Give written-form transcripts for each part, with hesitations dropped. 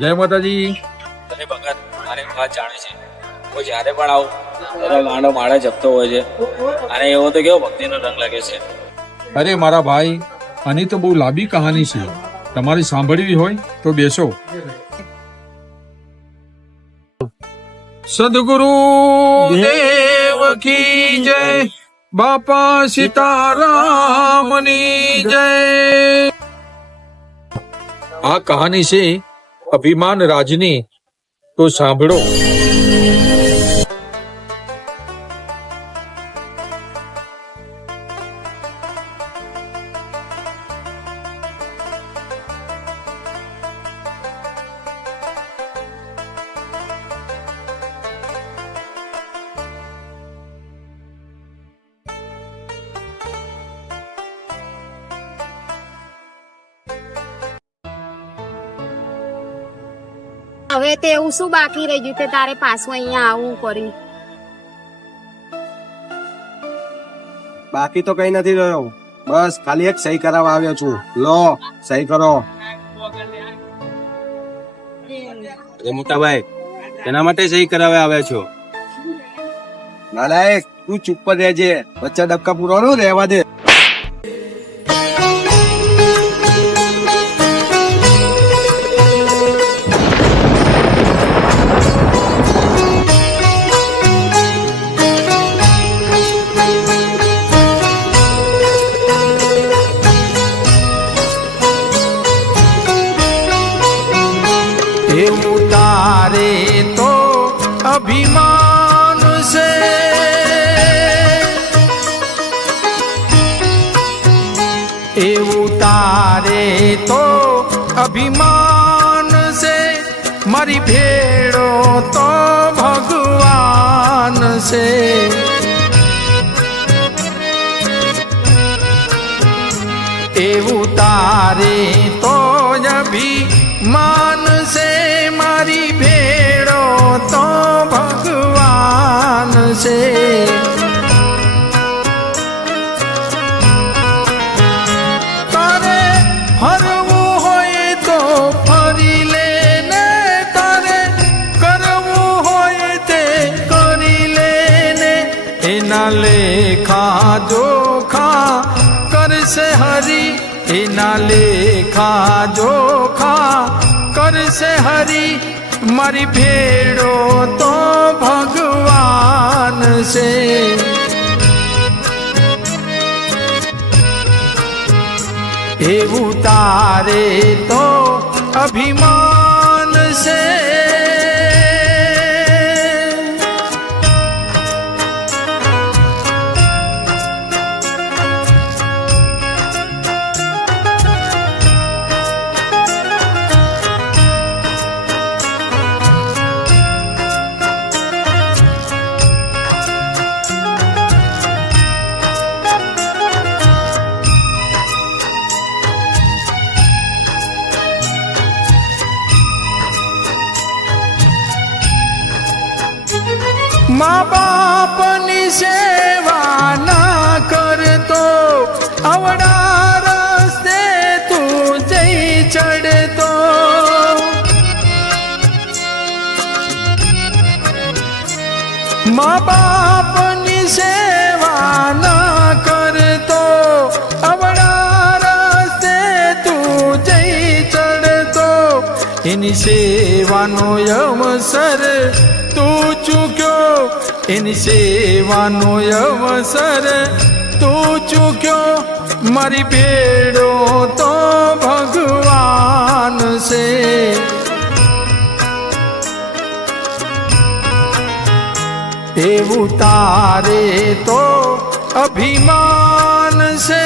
જય માતાજી. અરે ભગત, મારે એક વાત જાણે છે. હું જ્યારે પણ આવું ત્યારે ગાંડો માળે જપતો હોય છે અને એવો તો કેવો ભક્તિનો રંગ લાગે છે. અરે મારા ભાઈ, આની તો બહુ લાંબી કહાની છે. તમારે સાંભળવી હોય તો બેસો. સદગુરુ દેવ કી જય, બાપા સીતારામની જય. આ કહાની છે અભિમાન રાજની, તો સાંભળો. હવે તે એવું શું બાકી રહી ગયું તે તારે પાછું અહીંયા આવવું પડ્યું? બાકી તો કઈ નથી રહ્યો, બસ ખાલી એક સહી કરાવવા આવ્યો છું. લો, સહી કરો. અરે મોટા ભાઈ, તેના માટે સહી કરાવવા આવ્યા છો? નાલાયક, તું ચૂપ પર રહેજે. બચ્ચા ડબકા પૂરવાનું રહેવા દે. એવું તારે તો અભિમાન છે, એવું તારે તો અભિમાન છે. મારી ભેડો તો ભગવાન છે. એવું તારે તો અભિમાન છે. મારી ભેડો તો ભગવાન છે. તારે ફરવું હોય તો ફરી લે ને, તારે કરવું હોય તે કરી લે ને. એના લેખા જોખા કરશે હરી, એના લેખા જોખા કરશે હરી. મારી ભેડો તો ભગવાન છે. એવું તારે તો અભિમાન છે. મા બાપની સેવા ના કરતો, અવડા રસ્તે તું જઈ ચડતો. મા બાપની સેવા ના કરતો, અવડા રસ્તે તું જઈ ચડતો. એની સેવાનો અવસર તું ચૂક્યો, એની સેવાનો અવસર તું ચૂક્યો. મારી ભેડો તો ભગવાન છે. એવું તારે તો અભિમાન છે.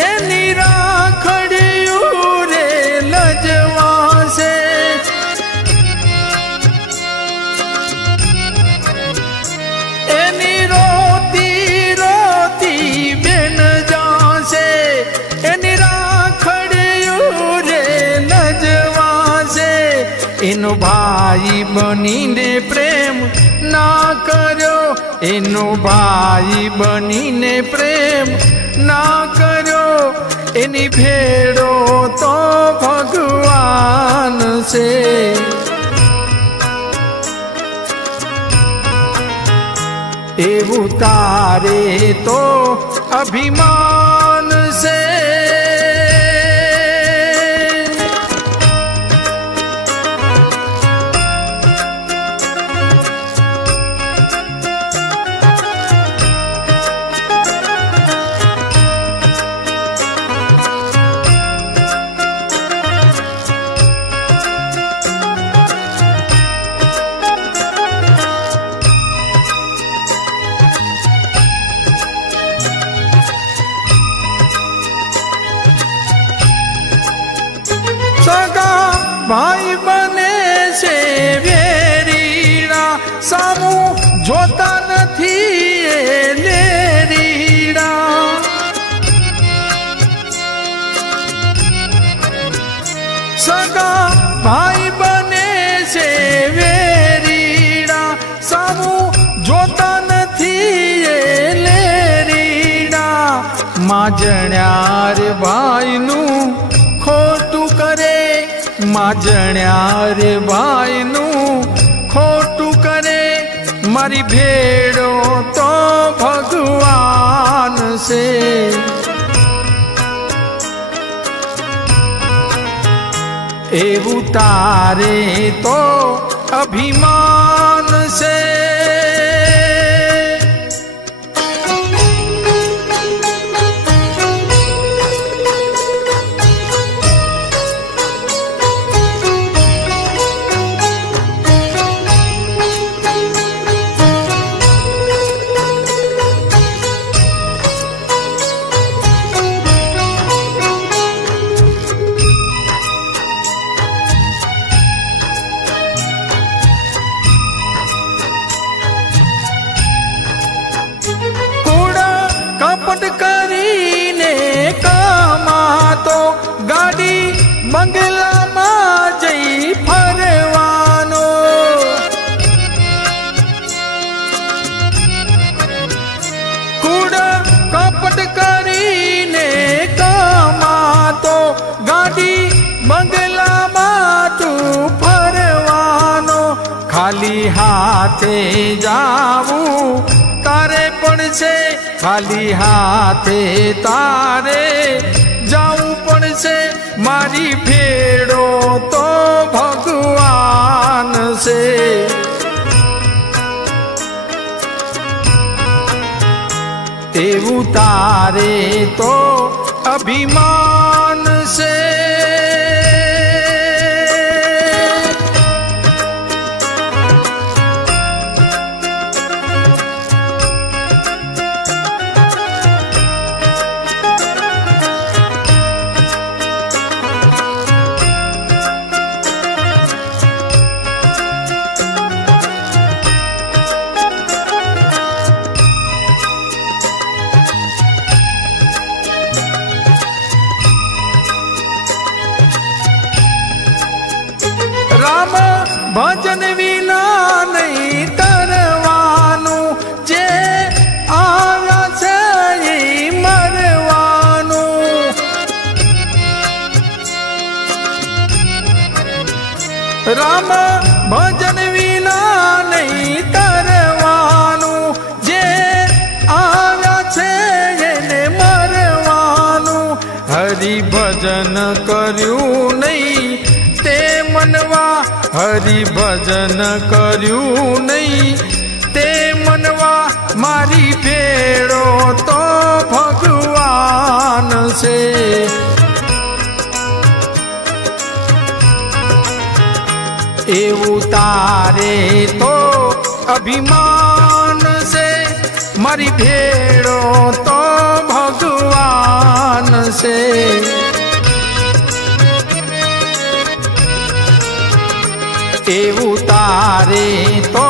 એની રાખડિયું રે લજવાશે. એની રોતી રોતી બેન જાશે, એની રાખડિયું રે લજવાશે. એનો ભાઈ બનીને પ્રેમ ના કર્યો, એનો ભાઈ બનીને પ્રેમ ના કર્યો, એની ભેડો તો ભગવાન છે. એવું તારે તો અભિમાન છે. સગા ભાઈ બને છે વેરીડા, સામું જોતા નથી એ લેરીડા. સગા ભાઈ બને છે વેરીડા, સામું જોતા નથી એ લેરીડા. માજણ્યા રે ભાઈનું ખોટું કરે, માજણ્યા રે ભાઈનું ખોટું કરે, મારી ભેડો તો ભગવાન છે. એવું તારે તો અભિમાન છે. કપટ કરીને કમાતો, ગાડી બંગલામાં જઈ ફરવાનો. કુડ કપટ કરીને કમાતો, ગાડી બંગલામાં તું ફરવાનો. ખાલી હાથે જાવું તારે પડશે, ખાલી હાથે તારે જાવું પડશે. મારી ભેડો તો ભગવાન છે. એવું તારે તો અભિમાન છે. રામ ભજન વિના નહીં તરવાનું, જે આવ્યા છે એ મરવાનું. રામ ભજન વિના નહીં તરવાનું, જે આવ્યા છે એને મરવાનું. હરિભજન કર્યું નહીં તે મનવા, હરિભજન કર્યું નહીં તે મનવા. મારી ભેડો તો ભગવાન છે. એવું તારે તો અભિમાન છે, મારી ભેડો તો ભગવાન થશે એવું તારે તો